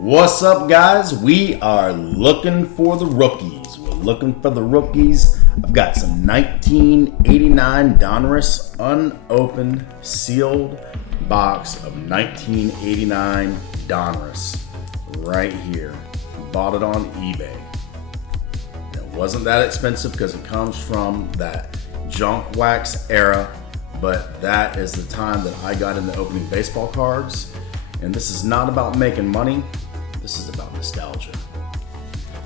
What's up, guys? We are looking for the rookies. We're looking for the rookies. I've got some 1989 Donruss unopened, sealed box of 1989 Donruss right here. Bought it on eBay. It wasn't that expensive because it comes from that junk wax era, but that is the time that I got into opening baseball cards. And this is not about making money. This is about nostalgia.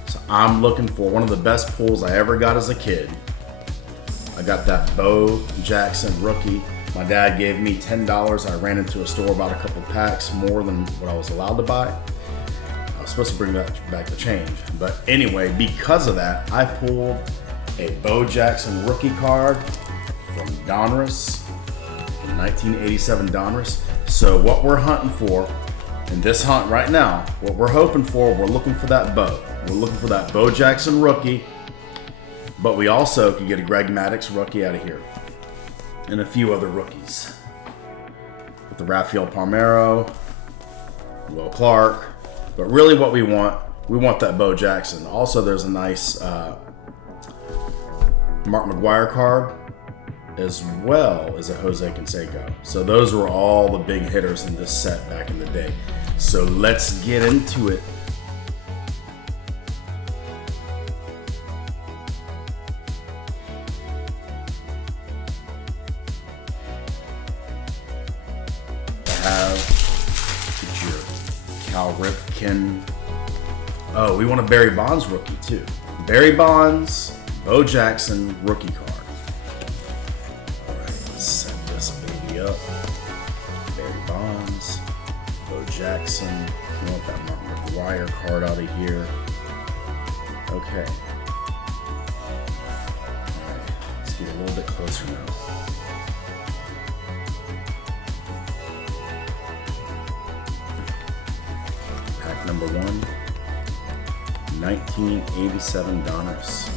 So I'm looking for one of the best pulls I ever got as a kid. I got that Bo Jackson rookie. My dad gave me $10. I ran into a store, bought a couple packs, more than what I was allowed to buy. I was supposed to bring back the change. But anyway, because of that, I pulled a Bo Jackson rookie card from Donruss, from 1987 Donruss. So what we're hunting for in this hunt right now, what we're hoping for, we're looking for that Bo. We're looking for that Bo Jackson rookie, but we also could get a Greg Maddux rookie out of here and a few other rookies. With the Rafael Palmeiro, Will Clark, but really what we want that Bo Jackson. Also, there's a nice Mark McGuire card, as well as a Jose Canseco. So those were all the big hitters in this set back in the day. So let's get into it. I have your Cal Ripken. Oh, we want a Barry Bonds rookie too. Barry Bonds, Bo Jackson rookie card. Set this baby up. Barry Bonds, Bo Jackson. We want that Mark McGuire card out of here. Okay. Alright, let's get a little bit closer now. Pack number 1, 1987 Donruss.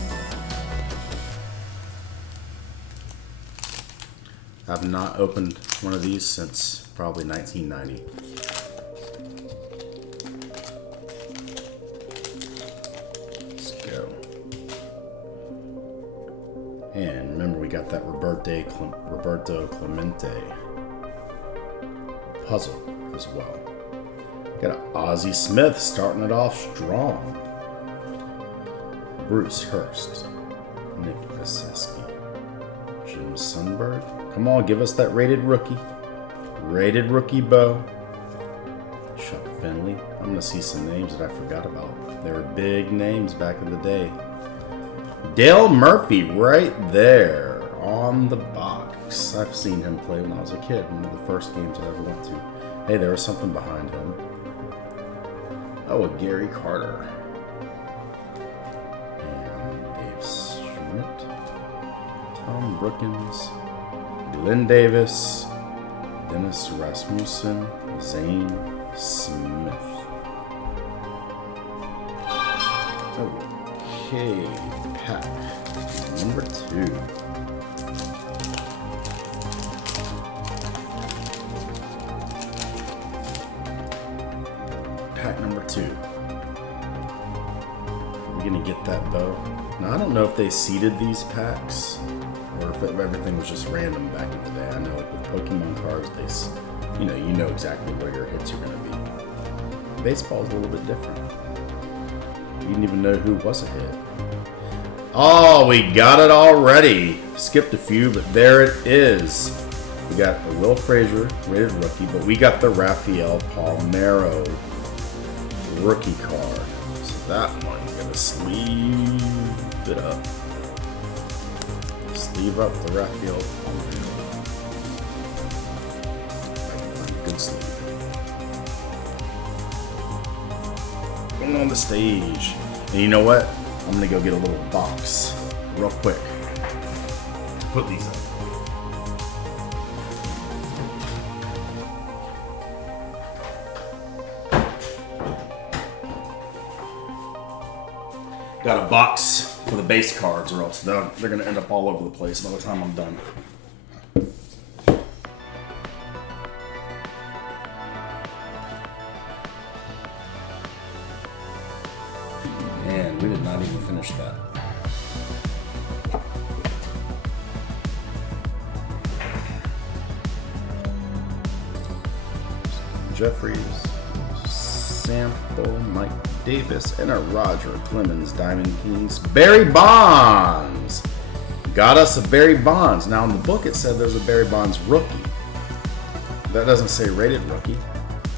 I've not opened one of these since probably 1990. Let's go. And remember, we got that Roberto Clemente puzzle as well. Got an Ozzie Smith starting it off strong. Bruce Hurst, Nick Eseski, Jim Sundberg. Come on, give us that rated rookie. Rated rookie Bo. Chuck Finley. I'm going to see some names that I forgot about. They were big names back in the day. Dale Murphy right there on the box. I've seen him play when I was a kid. One of the first games I ever went to. Hey, there was something behind him. Oh, a Gary Carter. And Dave Schmidt. Tom Brookins. Glenn Davis, Dennis Rasmussen, Zane Smith. Okay, pack number 2. Pack number 2. We're gonna get that Bo. Now I don't know if they seeded these packs, or if everything was just random back in the day. I know, like with Pokemon cards, you know exactly where your hits are going to be. Baseball's a little bit different. You didn't even know who was a hit. Oh, we got it already. Skipped a few, but there it is. We got the Will Frazier rated rookie, but we got the Rafael Palmeiro rookie card. So that one, you're going to sleeve it up. Sleeve up the Rafael Palmeiro. Good sleeve. Going on the stage. And you know what? I'm going to go get a little box real quick. Put these up. Got a box for the base cards, or else they're going to end up all over the place by the time I'm done. And we did not even finish that. Jeffries, Sample, Mike Davis, and a Roger Clemens Diamond Kings. Barry Bonds! Got us a Barry Bonds. Now in the book it said there's a Barry Bonds rookie. That doesn't say rated rookie,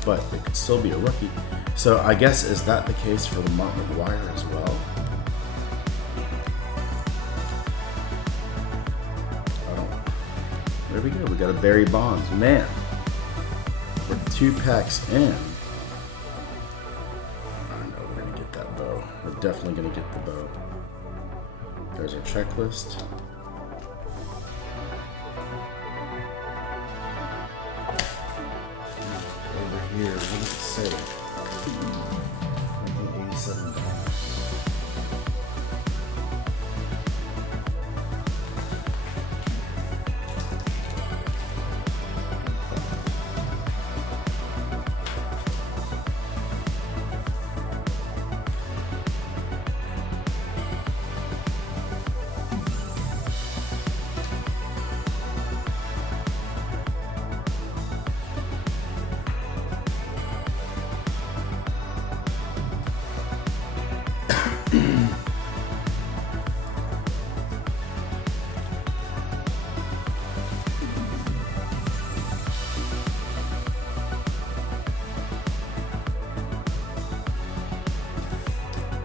but it could still be a rookie. So I guess, is that the case for the Mark McGuire as well? I don't know. There we go. We got a Barry Bonds. Man, we're 2 packs in. I know we're going to get that bow. We're definitely going to get the bow. There's our checklist. Over here, what does it say? 87 dollars.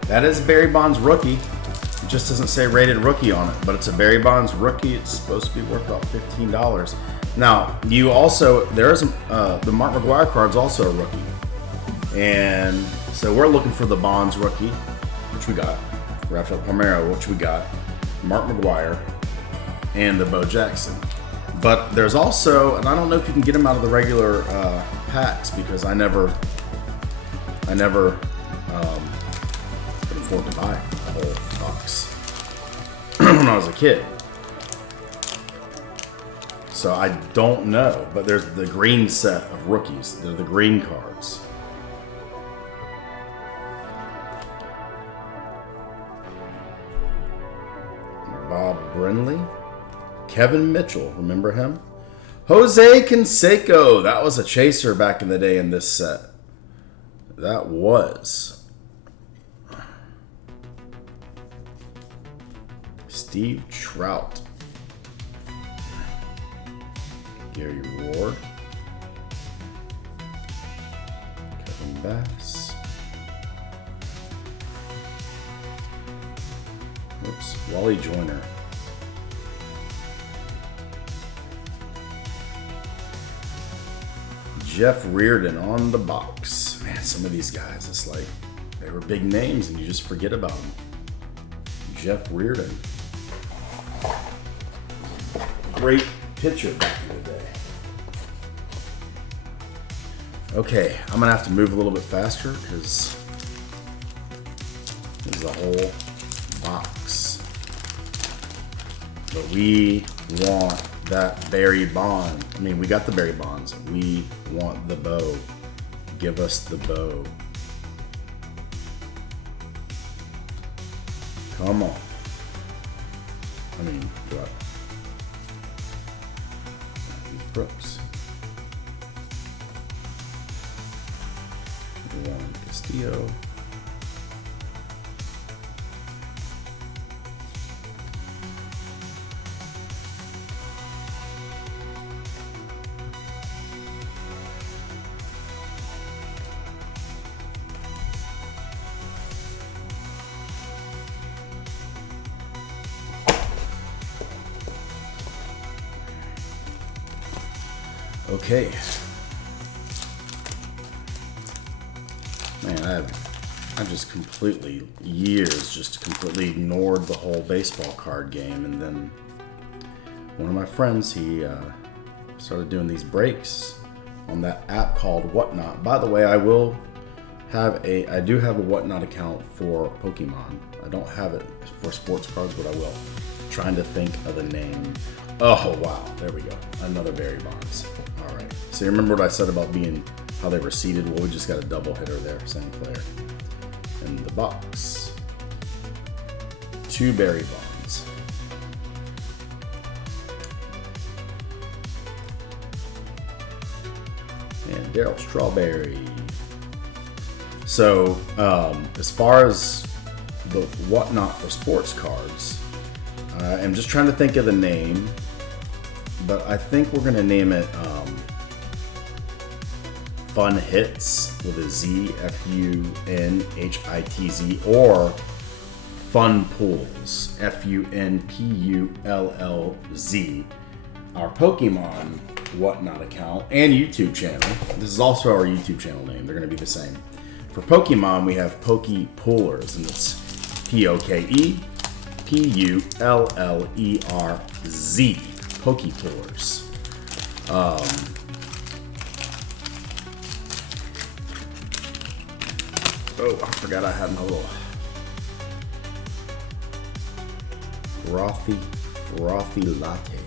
That is Barry Bonds rookie. It just doesn't say rated rookie on it, but it's a Barry Bonds rookie. It's supposed to be worth about $15. Now, you also, there's the Mark McGuire card's also a rookie. And so we're looking for the Bonds rookie, which we got. Rafael Palmeiro, which we got. Mark McGuire, and the Bo Jackson. But there's also, and I don't know if you can get them out of the regular packs because I never could afford to buy a whole box when I was a kid. So I don't know, but there's the green set of rookies. They're the green cards. Bob Brenly, Kevin Mitchell, remember him? Jose Canseco, that was a chaser back in the day in this set. That was. Steve Trout. Gary Ward. Kevin Bass. Oops, Wally Joyner. Jeff Reardon on the box. Man, some of these guys, it's like they were big names and you just forget about them. Jeff Reardon. Great pitcher back in the day. Okay, I'm gonna have to move a little bit faster because this is a whole box. But we want that Barry Bond. I mean, we got the Barry Bonds. We want the bow. Give us the bow. Come on. I mean, what? Brooks. Juan Castillo. Okay. Man, I've just completely, just completely ignored the whole baseball card game. And then one of my friends, he started doing these breaks on that app called Whatnot. By the way, I do have a Whatnot account for Pokemon. I don't have it for sports cards, but I will. Trying to think of the name. Oh, wow. There we go. Another Barry Bonds. All right. So you remember what I said about how they were seated? Well, we just got a double hitter there, same player. in the box. 2 Barry Bonds. And Darryl Strawberry. So, as far as the whatnot for sports cards, I'm just trying to think of the name, but I think we're going to name it Fun Hits with a Z, Funhitz, or Fun Pulls, Funpullz. Our Pokemon whatnot account and YouTube channel. This is also our YouTube channel name. They're going to be the same. For Pokemon, we have Poke Pullers, and it's POKEPULLERZ. Poke Pullers. Oh, I forgot I had my little frothy latte.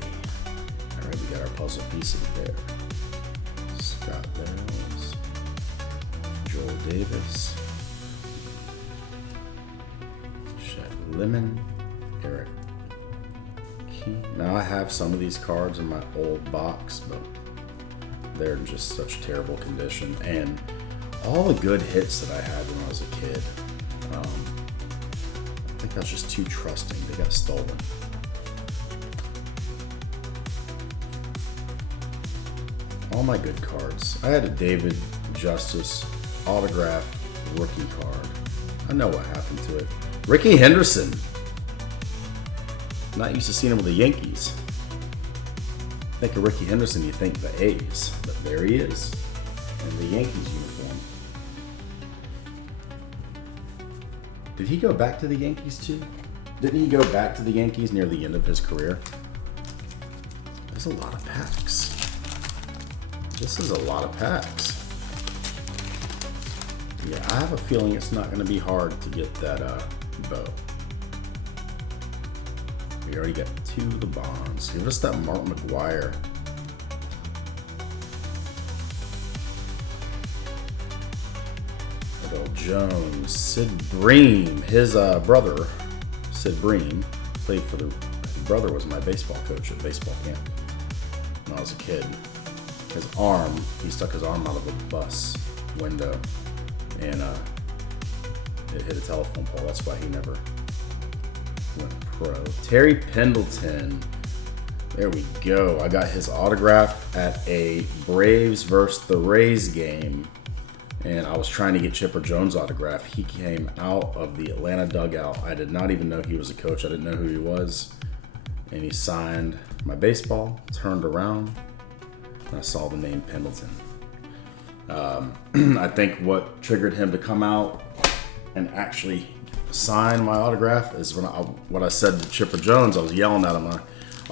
All right, we got our puzzle pieces there. Scott Barrows, Joel Davis, Shaq Lemon, Eric Key. Now I have some of these cards in my old box, but they're in just such terrible condition. And all the good hits that I had when I was a kid, I think I was just too trusting. They got stolen. All my good cards. I had a David Justice autographed rookie card. I know what happened to it. Ricky Henderson. Not used to seeing him with the Yankees. Think of Ricky Henderson, you think the A's, but there he is in the Yankees uniform. Did he go back to the Yankees too? Didn't he go back to the Yankees near the end of his career? There's a lot of packs. This is a lot of packs. Yeah, I have a feeling it's not going to be hard to get that bow. We already got 2 of the Bonds. Give us that Mark McGuire. Odell Jones, Sid Bream, his brother, Sid Bream, played for his brother was my baseball coach at baseball camp when I was a kid. His arm, he stuck his arm out of a bus window and it hit a telephone pole. That's why he never went pro. Terry Pendleton. There we go. I got his autograph at a Braves versus the Rays game. And I was trying to get Chipper Jones' autograph. He came out of the Atlanta dugout. I did not even know he was a coach. I didn't know who he was. And he signed my baseball, turned around, and I saw the name Pendleton. I think what triggered him to come out and actually sign my autograph is what I said to Chipper Jones. I was yelling at him. I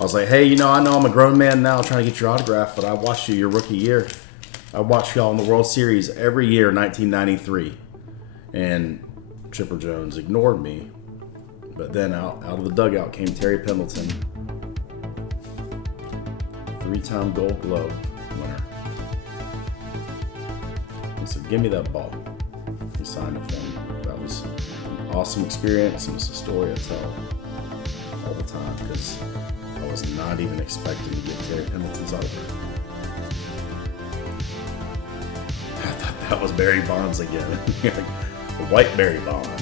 was like, hey, I know I'm a grown man now trying to get your autograph, but I watched you your rookie year. I watched y'all in the World Series every year, 1993. And Chipper Jones ignored me. But then out of the dugout came Terry Pendleton, 3-time Gold Glove winner. He said, give me that ball. He signed it for me. That was an awesome experience, and it's a story I tell all the time because I was not even expecting to get Terry Pendleton's autograph. I thought that was Barry Bonds again. The white Barry Bonds.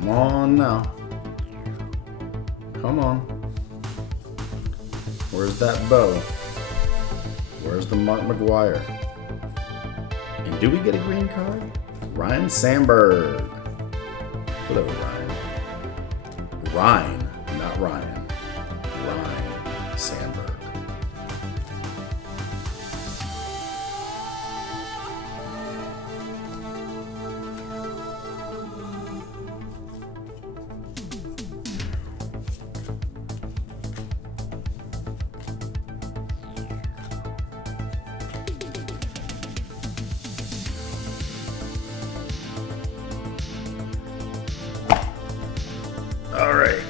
Come on now. Come on. Where's that bow? Where's the Mark McGuire? And do we get a green card? Ryan Sandberg. Hello, Ryan. Ryan, not Ryan. Ryan Sandberg.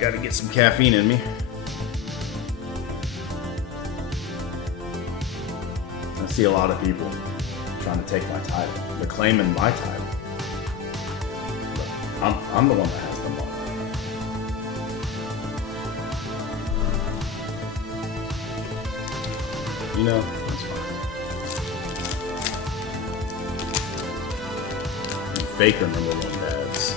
Gotta get some caffeine in me. I see a lot of people trying to take my title. They're claiming my title. But I'm the one that has the ball. You know, that's fine. You faker number one dads.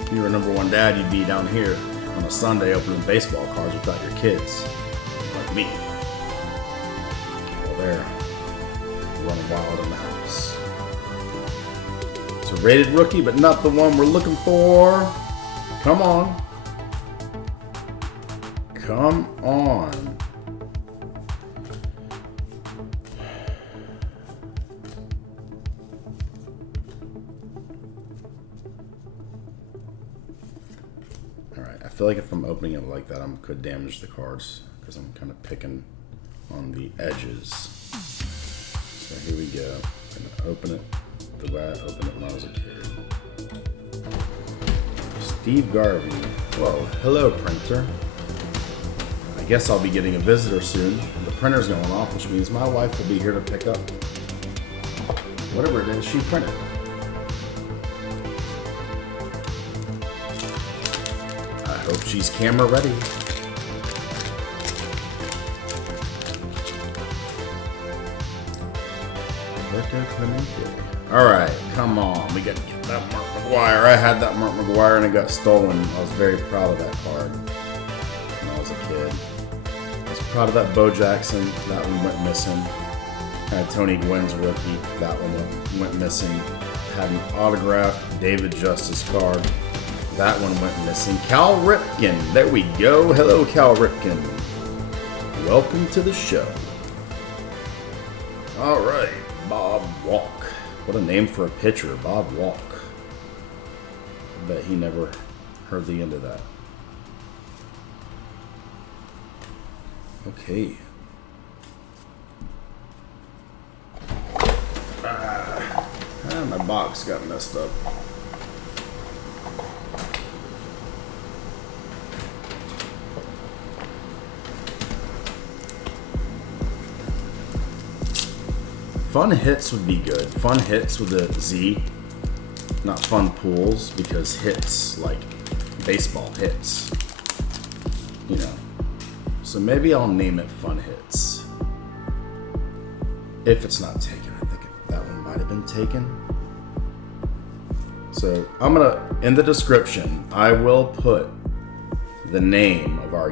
If you were number one dad, you'd be down here on a Sunday opening baseball cards without your kids, like me. Well, they're running wild in the house. It's a rated rookie, but not the one we're looking for. Come on. Come on. Alright, I feel like if I'm opening it like that, I could damage the cards because I'm kind of picking on the edges. So here we go. I'm going to open it the way I opened it when I was a kid. Steve Garvey. Whoa, hello printer. I guess I'll be getting a visitor soon. The printer's going off, which means my wife will be here to pick up whatever it is she printed. I hope she's camera ready. Alright, come on. We gotta get that Mark McGuire. I had that Mark McGuire and it got stolen. I was very proud of that card when I was a kid. I was proud of that Bo Jackson. That one went missing. Had Tony Gwynn's rookie. That one went missing. Had an autographed David Justice card. That one went missing. Cal Ripken. There we go. Hello, Cal Ripken. Welcome to the show. All right, Bob Walk. What a name for a pitcher, Bob Walk. I bet he never heard the end of that. Okay. My box got messed up. Fun hits would be good. Fun hits with a Z. Not fun pools, because hits, like baseball hits. You know. So maybe I'll name it Fun Hits. If it's not taken. I think that one might have been taken. So I'm gonna, in the description, I will put the name of our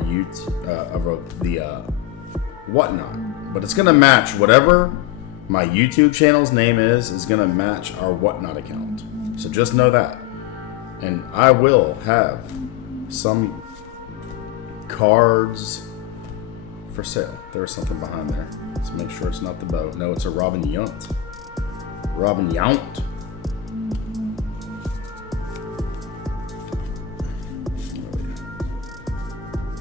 whatnot. But it's gonna match whatever my YouTube channel's name is gonna match our whatnot account. So just know that. And I will have some cards for sale. There was something behind there. Let's make sure it's not the bow. No, it's a Robin Yount. Robin Yount.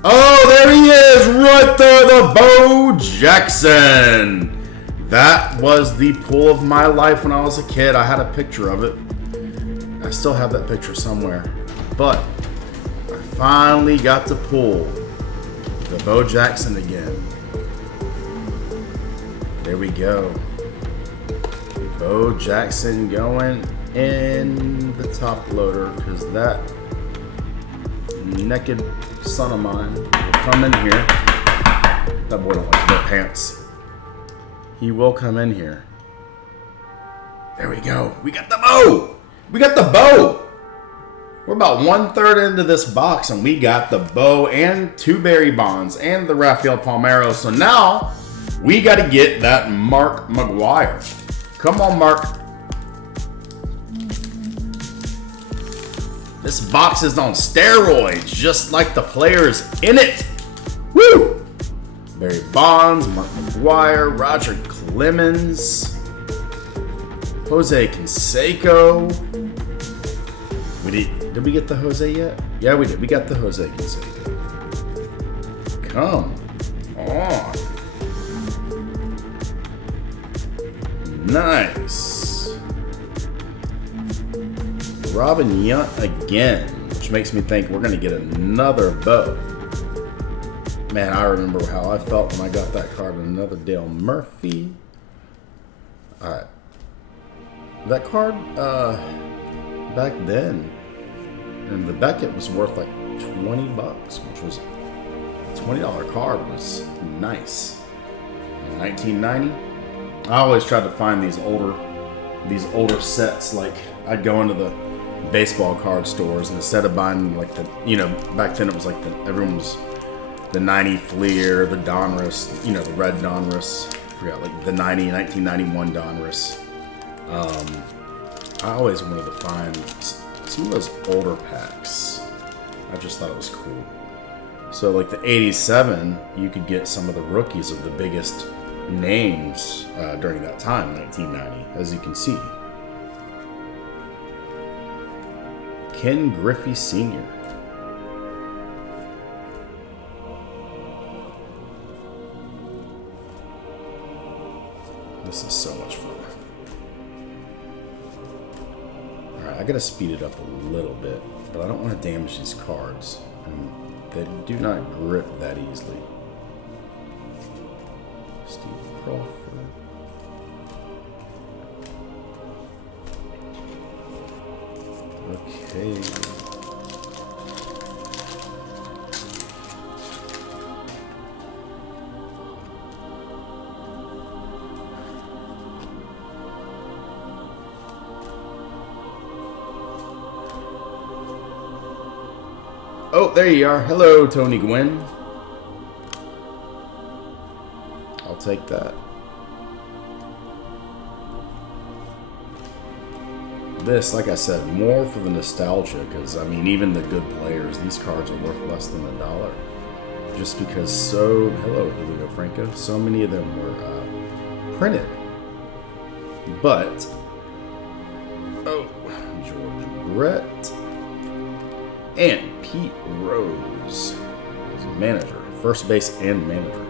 Oh, there he is! Right there, the Bo Jackson! That was the pull of my life when I was a kid. I had a picture of it. I still have that picture somewhere. But I finally got to pull the Bo Jackson again. There we go. Bo Jackson going in the top loader, because that naked son of mine will come in here. That boy don't like no pants. He will come in here. There we go. We got the bow. We got the bow. We're about 1/3 into this box, and we got the bow and two Barry Bonds and the Rafael Palmeiro. So now we got to get that Mark McGuire. Come on, Mark. This box is on steroids, just like the players in it. Woo! Barry Bonds, Mark McGuire, Roger Clemens, Jose Canseco. Did we get the Jose yet? Yeah, we did. We got the Jose Canseco. Come on. Robin Yount again, which makes me think we're going to get another Bo. Man, I remember how I felt when I got that card. Another Dale Murphy. All right. That card, back then, and the Beckett was worth like $20, which was a $20 card was nice. In 1990, I always tried to find these older sets. Like, I'd go into the baseball card stores, and instead of buying like the, back then it was like everyone was the 90 Fleer, the Donruss, the red Donruss. I forgot, like the 1991 Donruss. I always wanted to find some of those older packs. I just thought it was cool. So like the 87, you could get some of the rookies of the biggest names during that time, 1990, as you can see. Ken Griffey Sr. This is so much fun. Alright, I gotta speed it up a little bit, but I don't want to damage these cards. And they do not grip that easily. Steve Crawford. Okay. Oh, there you are. Hello, Tony Gwynn. I'll take that. This, like I said, more for the nostalgia, because, I mean, even the good players, these cards are worth less than $1. Just because hello, Julio Franco, so many of them were printed. But, George Brett and Pete Rose as a manager, first base and manager.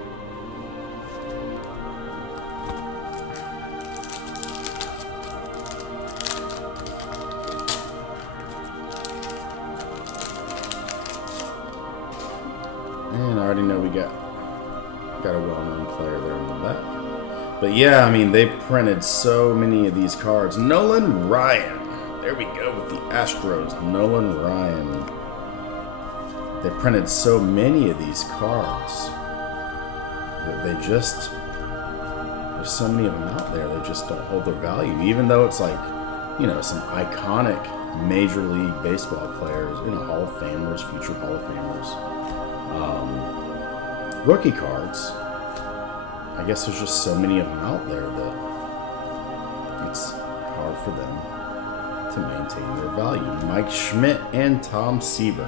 And I already know we got a well-known player there in the back. But yeah, I mean, they printed so many of these cards. Nolan Ryan. There we go with the Astros. Nolan Ryan. They printed so many of these cards that there's so many of them out there, they just don't hold their value. Even though it's like, some iconic Major League Baseball players, Hall of Famers, future Hall of Famers. Rookie cards, I guess there's just so many of them out there that it's hard for them to maintain their value. Mike Schmidt and Tom Seaver.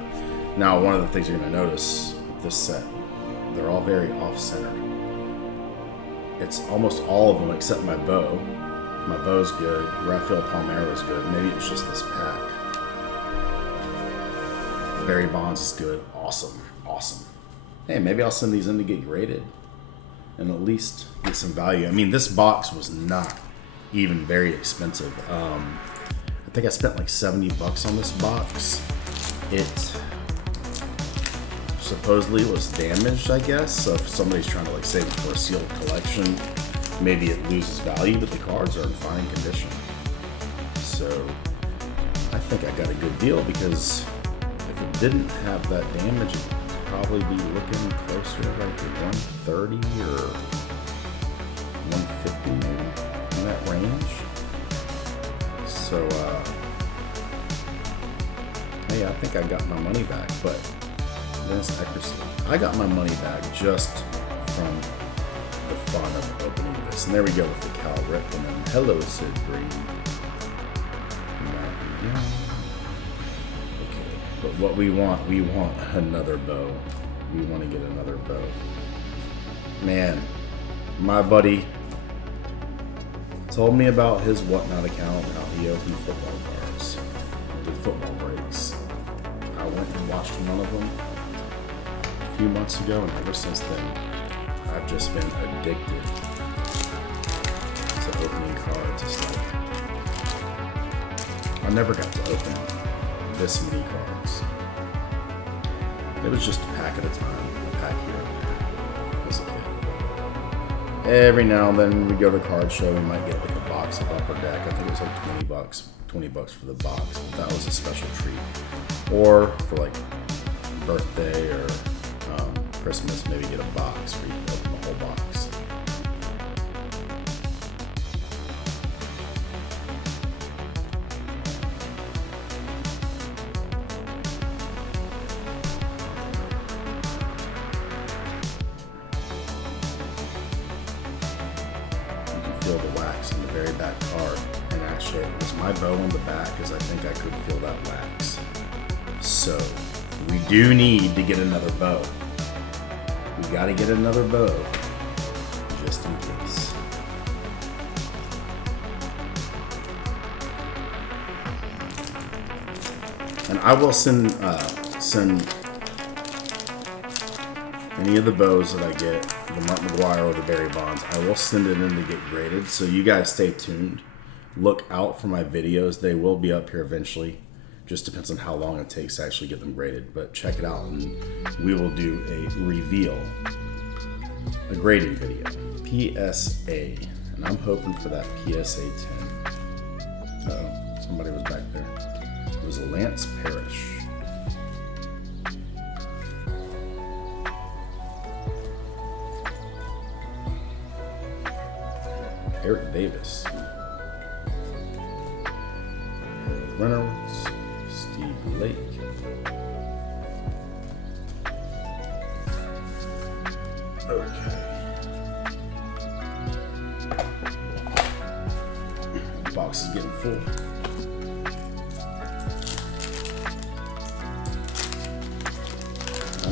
Now, one of the things you're going to notice with this set, they're all very off-centered. It's almost all of them except my bow. My bow's good. Rafael Palmeiro's good. Maybe it was just this pack. Barry Bonds is good. Awesome. Hey, maybe I'll send these in to get graded and at least get some value. I mean, this box was not even very expensive. I think I spent like $70 on this box. It supposedly was damaged, I guess. So if somebody's trying to save it for a sealed collection, maybe it loses value, but the cards are in fine condition. So I think I got a good deal, because if it didn't have that damage, it'd probably be looking closer to like 130 or 150 maybe, in that range. So hey, I think I got my money back, but Dennis Eckersley, I got my money back just from the fun of opening this. And there we go with the Cal Ripken, and hello, Sid Brady. Okay, but what we want another bow. We want to get another bow. Man, my buddy told me about his Whatnot account, how he opened football cards, did football breaks. I went and watched one of them a few months ago, and ever since then, I've just been addicted to opening cards. It's like, I never got to open this many cards. It was just a pack at a time, a pack here and there as a kid. Every now and then we go to a card show, we might get like a box of Upper Deck. I think it was like $20 for the box. But that was a special treat. Or for like birthday or Christmas, maybe get a box where you can open the whole box. Feel the wax in the very back card, and actually it was my bow on the back, as I think I could feel that wax. So we do need to get another bow. We got to get another bow just in case. And I will send any of the bows that I get, the Mark McGuire or the Barry Bonds, I will send it in to get graded. So you guys stay tuned. Look out for my videos. They will be up here eventually. Just depends on how long it takes to actually get them graded. But check it out, and we will do a reveal, a grading video. PSA. And I'm hoping for that PSA 10. Uh-oh, somebody was back there. It was a Lance Parrish. Eric Davis, Harold Reynolds, Steve Lake, okay, the box is getting full.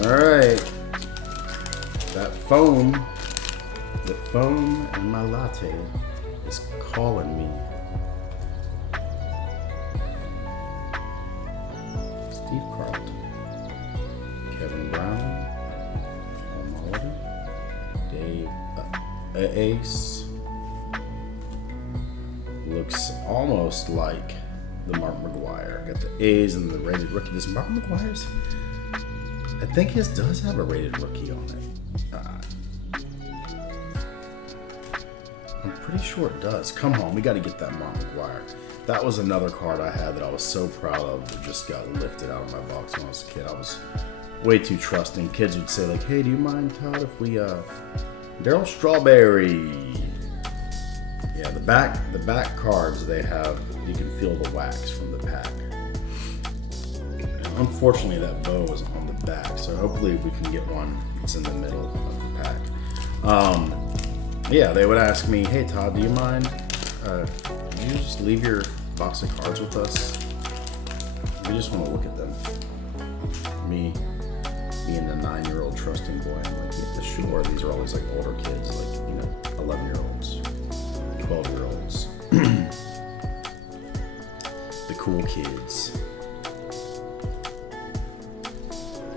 All right, that foam. The foam in my latte is calling me. Steve Carlton, Kevin Brown, Paul Molitor, Dave Ace. Looks almost like the Mark McGuire. Got the A's and the rated rookie. This Mark McGuire's, I think his does have a rated rookie on it. I'm pretty sure it does. Come on, we got to get that Mark McGuire. That was another card I had that I was so proud of that just got lifted out of my box when I was a kid. I was way too trusting. Kids would say like, "Hey, do you mind, Todd, if we Darryl Strawberry?" Yeah, the back cards they have, you can feel the wax from the pack. And unfortunately, that bow is on the back, so hopefully we can get one that's in the middle of the pack. Yeah, they would ask me, "Hey Todd, do you mind? Can you just leave your box of cards with us? We just want to look at them." Me being a 9-year-old trusting boy, I'm like, "Yeah, sure." These are always like older kids, like 11-year-olds, 12-year-olds, the cool kids.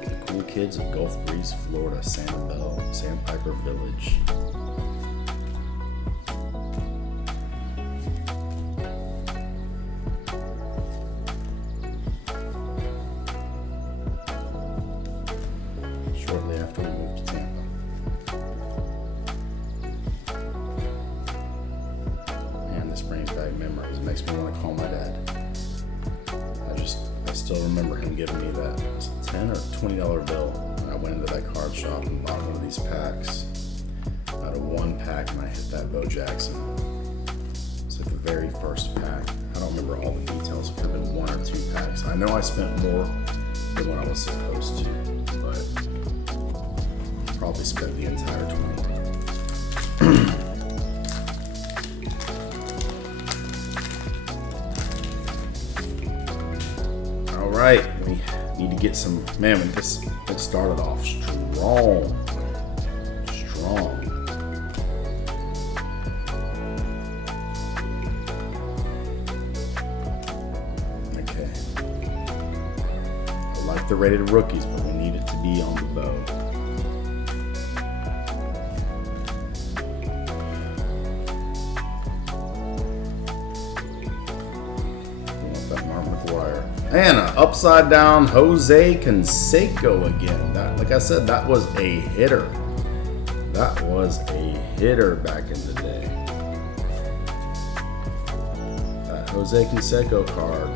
The cool kids of Gulf Breeze, Florida, Sanibel, Sandpiper Village. Shortly after we moved to Tampa. Man, this brings back memories. It makes me want to call my dad. I still remember him giving me that $10 or $20 bill when I went into that card shop and bought one of these packs. Out of one pack, and I hit that Bo Jackson. It's like the very first pack. I don't remember all the details. It could have been 1 or 2 packs. I know I spent more than what I was supposed to, but probably spent the entire 20. All right, we need to get some. Man, it started off strong. Okay. I like the rated rookies, but we need it to be on the bow. And an upside down Jose Canseco again. Like I said, that was a hitter. That was a hitter back in the day. That Jose Canseco card.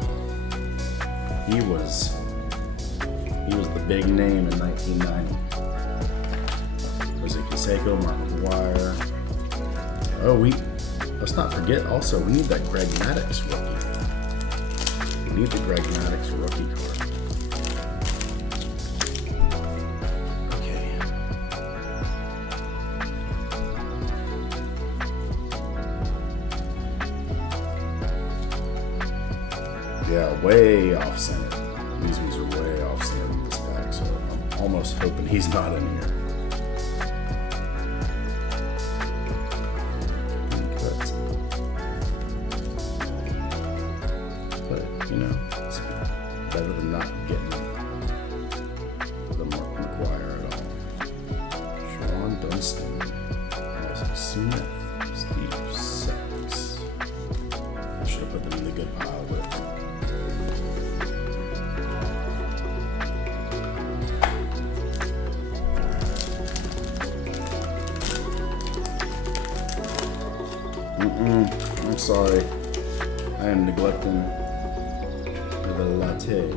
He was the big name in 1990. Jose Canseco, Mark McGuire. Oh, let's not forget also, we need that Greg Maddux rookie. We need the Greg Maddux rookie card. Okay. Yeah, way off center. These ones are way off center in this pack, so I'm almost hoping he's not in here. But, you know, it's better than not getting the Mark McGuire at all. Sean Dunston, Allison Smith, Steve Sachs. I should have put them in the good pile with. I'm sorry. I am neglecting the latte.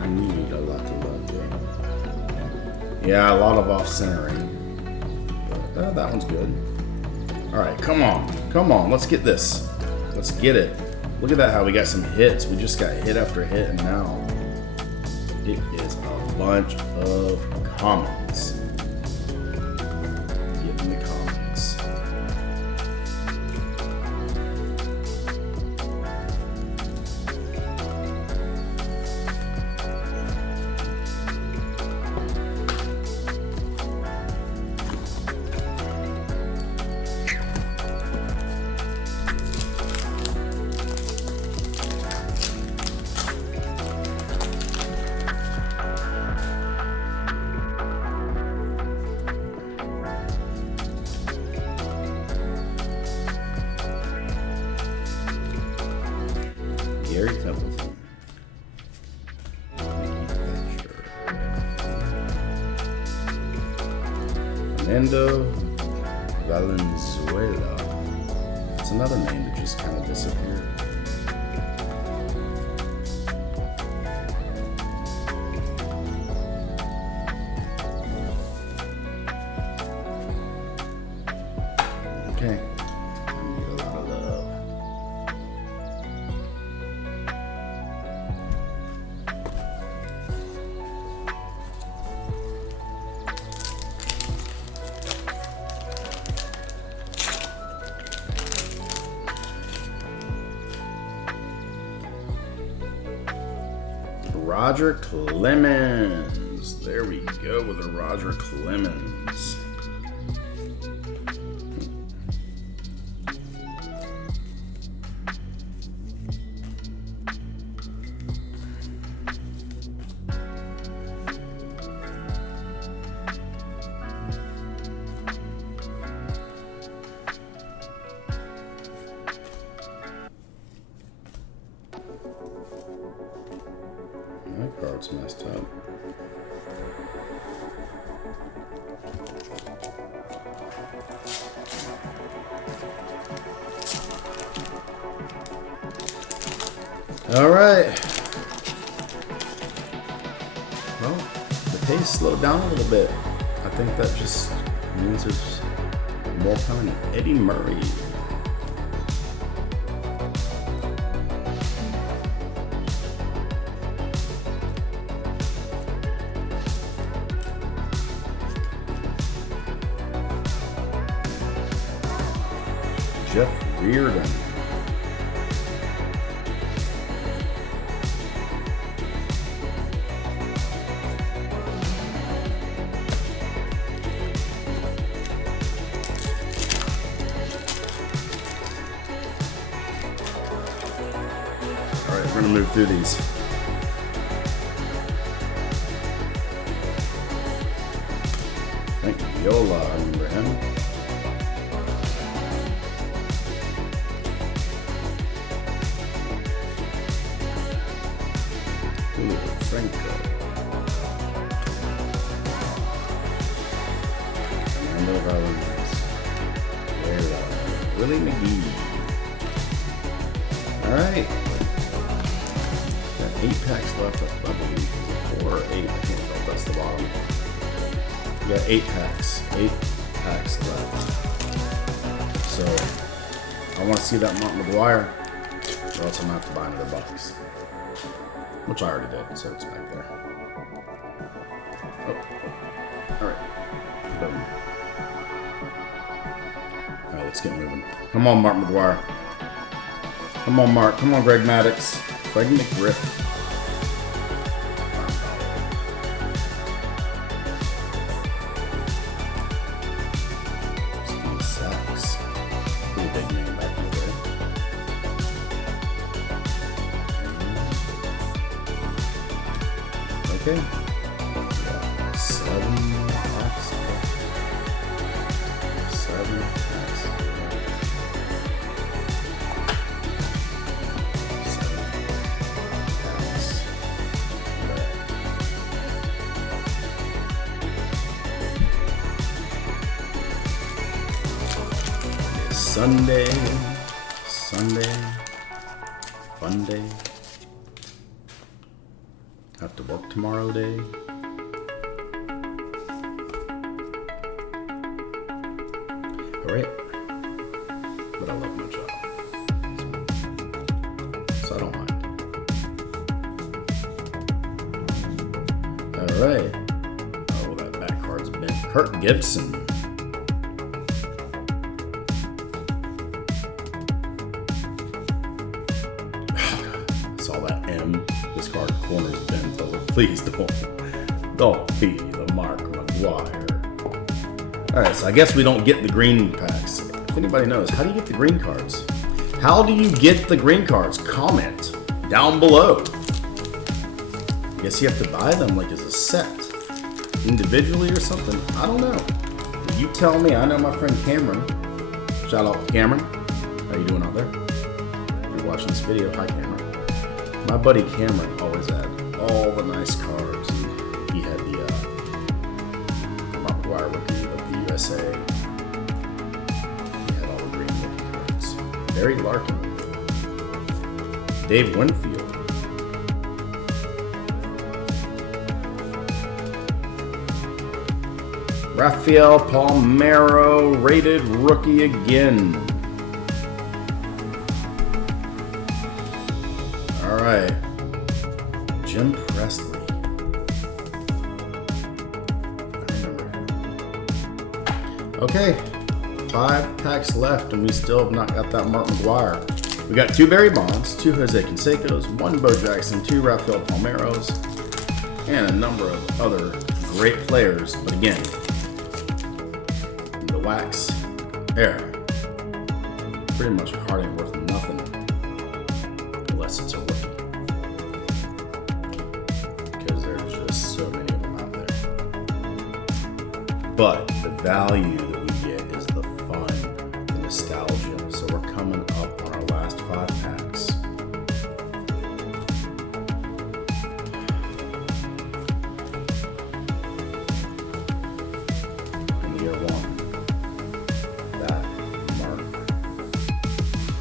I need a latte. Yeah, a lot of off-centering. But that one's good. Alright, come on. Come on, let's get this. Let's get it. Look at that, how we got some hits. We just got hit after hit, and now it is a bunch of commons. Getting the commons. Gary Templeton. Fernando Valenzuela. It's another name that just kind of disappeared. Okay. I need a lot of love. Roger Clemens. There we go with a Roger Clemens. That card's messed up. All right. Well, the pace slowed down a little bit. I think that just means there's more coming. Eddie Murray. Jeff Reardon. All right, we're gonna move through these. Thank you, Yola. I remember him. Willie McGee. All right. Got 8 packs left, I believe. 4 or 8? I can't tell if that's the bottom. We got 8 packs. 8 packs left. So I want to see that McGuire, or else I'm gonna have to buy another box, which I already did. So it's back there. Oh. All right. Boom. All right, let's get moving. Come on, Mark McGuire. Come on, Mark. Come on, Greg Maddux. Greg McGriff. Sucks. Pretty big name back in the day. Okay. Yeah. 7 packs. 7 packs. 7 packs. Sunday, fun day. Have to work tomorrow day. All right, but I love my job, so I don't mind. All right. Oh, that back card's bent. Kirk Gibson. Saw that M. This card corner's bent over. Please don't be the Mark McGuire. All right, so I guess we don't get the green packs. If anybody knows, how do you get the green cards? How do you get the green cards? Comment down below. I guess you have to buy them like as a set, individually or something. I don't know. You tell me. I know my friend Cameron. Shout out to Cameron. How you doing out there? If you're watching this video, hi Cameron. My buddy Cameron always had all the nice cards. He had the Mark McGuire rookie of the USA. He had all the green rookie cards. Barry Larkin. Dave Winfield. Rafael Palmeiro, rated rookie again. All right, Jim Presley. I remember him. Okay, 5 packs left, and we still have not got that Mark McGuire. We got 2 Barry Bonds, 2 Jose Cansecos, 1 Bo Jackson, 2 Rafael Palmeiros, and a number of other great players. But again, the wax era, pretty much a card ain't worth nothing unless it's a rookie. Because there's just so many of them out there. But the value that we get is the fun, the nostalgia. So we're coming up on our last 5 packs. In year 1. That Mark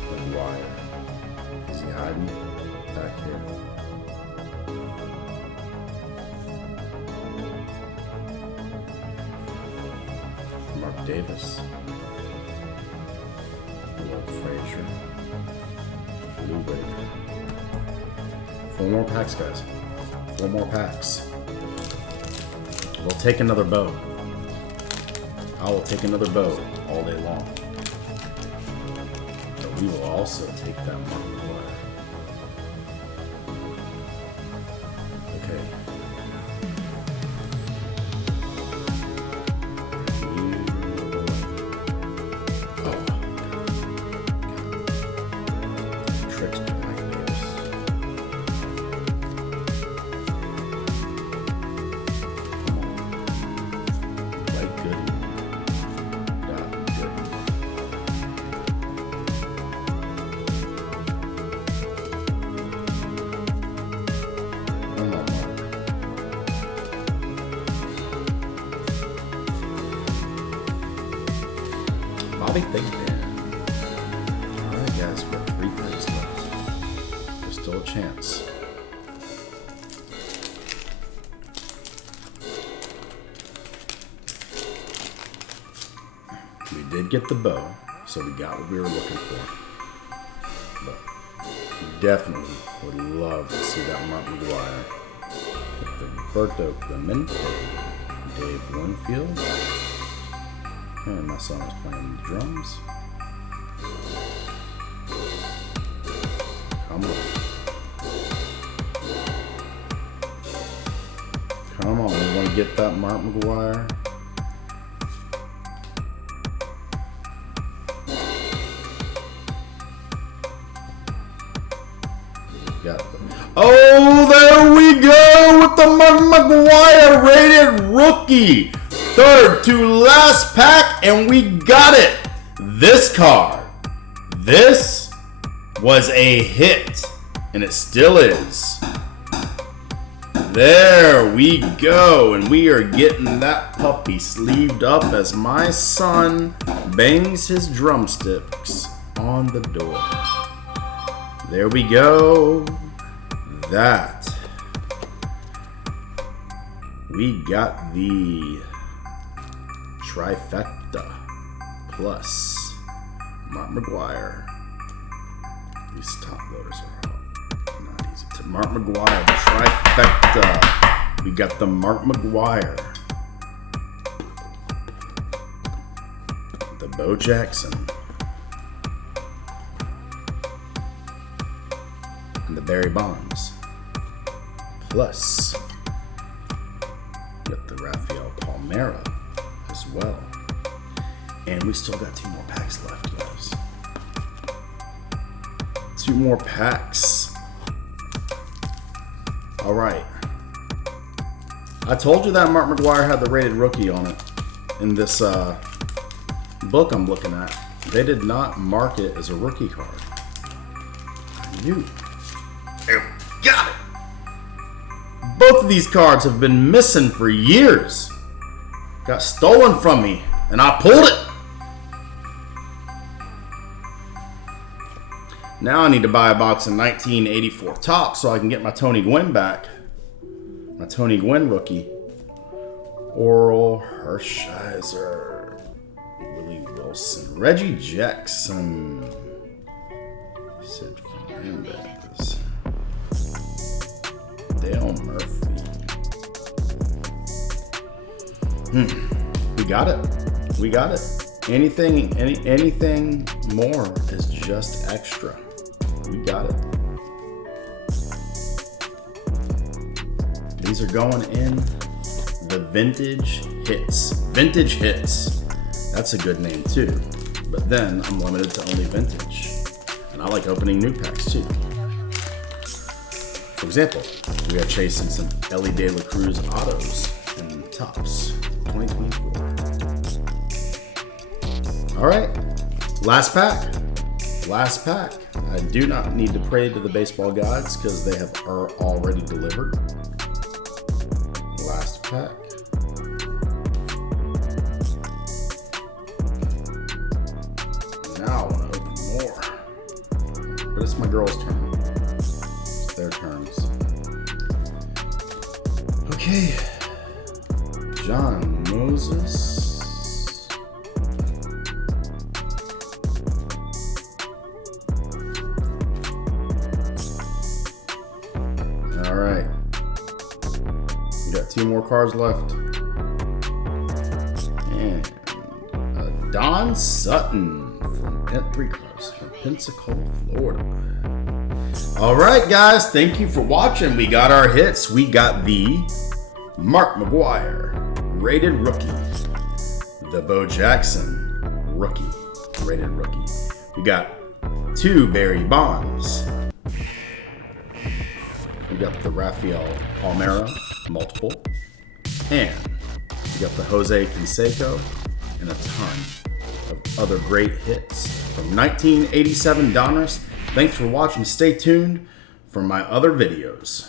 McGuire. Is he hiding back here? Mark Davis. Will Frazier. Lou Wade. 4 more packs, guys. 4 more packs. We'll take another bow. I will take another bow all day long. But we will also take that Mark McGuire. Okay. Oh. Tricks to my face. Come on. Like good. Bobby Thigpen. guys. We got 3 packs left. There's still a chance. We did get the bow, so we got what we were looking for. But definitely would love to see that Mark McGuire. Get the Roberto Clemente, Dave Winfield. And my son is playing the drums. Come on. Come on, we want to get that Mark McGuire. Oh, there we go with the Mark McGuire rated rookie. 3rd to last pack, and we got it. This card. This was a hit, and it still is. There we go, and we are getting that puppy sleeved up as my son bangs his drumsticks on the door. There we go. That. We got the trifecta plus Mark McGuire. These top loaders are not easy to. Mark McGuire, the trifecta. We got the Mark McGuire, the Bo Jackson, and the Barry Bonds. Plus, got the Rafael Palmeira as well. And we still got 2 more packs left, guys. 2 more packs. All right. I told you that Mark McGuire had the rated rookie on it in this book I'm looking at. They did not mark it as a rookie card. I knew. Got it. Both of these cards have been missing for years. Got stolen from me, and I pulled it. Now I need to buy a box of 1984 Topps so I can get my Tony Gwynn back. My Tony Gwynn rookie. Oral Hershiser. Willie Wilson. Reggie Jackson. Sid Fernandez. Dale Murphy. We got it. We got it. Anything more is just extra. We got it. These are going in the vintage hits. Vintage hits. That's a good name too. But then I'm limited to only vintage. And I like opening new packs too. For example, we are chasing some Ellie De La Cruz autos and Topps 2024. All right, last pack. Last pack. I do not need to pray to the baseball gods because they are already delivered. Last pack. Now I want to open more, but it's my girl's turn. Their terms. Okay. John Moses. All right. We got 2 more cards left. And Don Sutton from Pent 3 Clubs from Pensacola, Florida. All right, guys, thank you for watching. We got our hits. We got the Mark McGuire rated rookie, the Bo Jackson rookie rated rookie. We got 2 Barry Bonds. We got the Rafael Palmeira multiple, and we got the Jose Canseco, and a ton of other great hits from 1987 Donruss. Thanks for watching. Stay tuned for my other videos.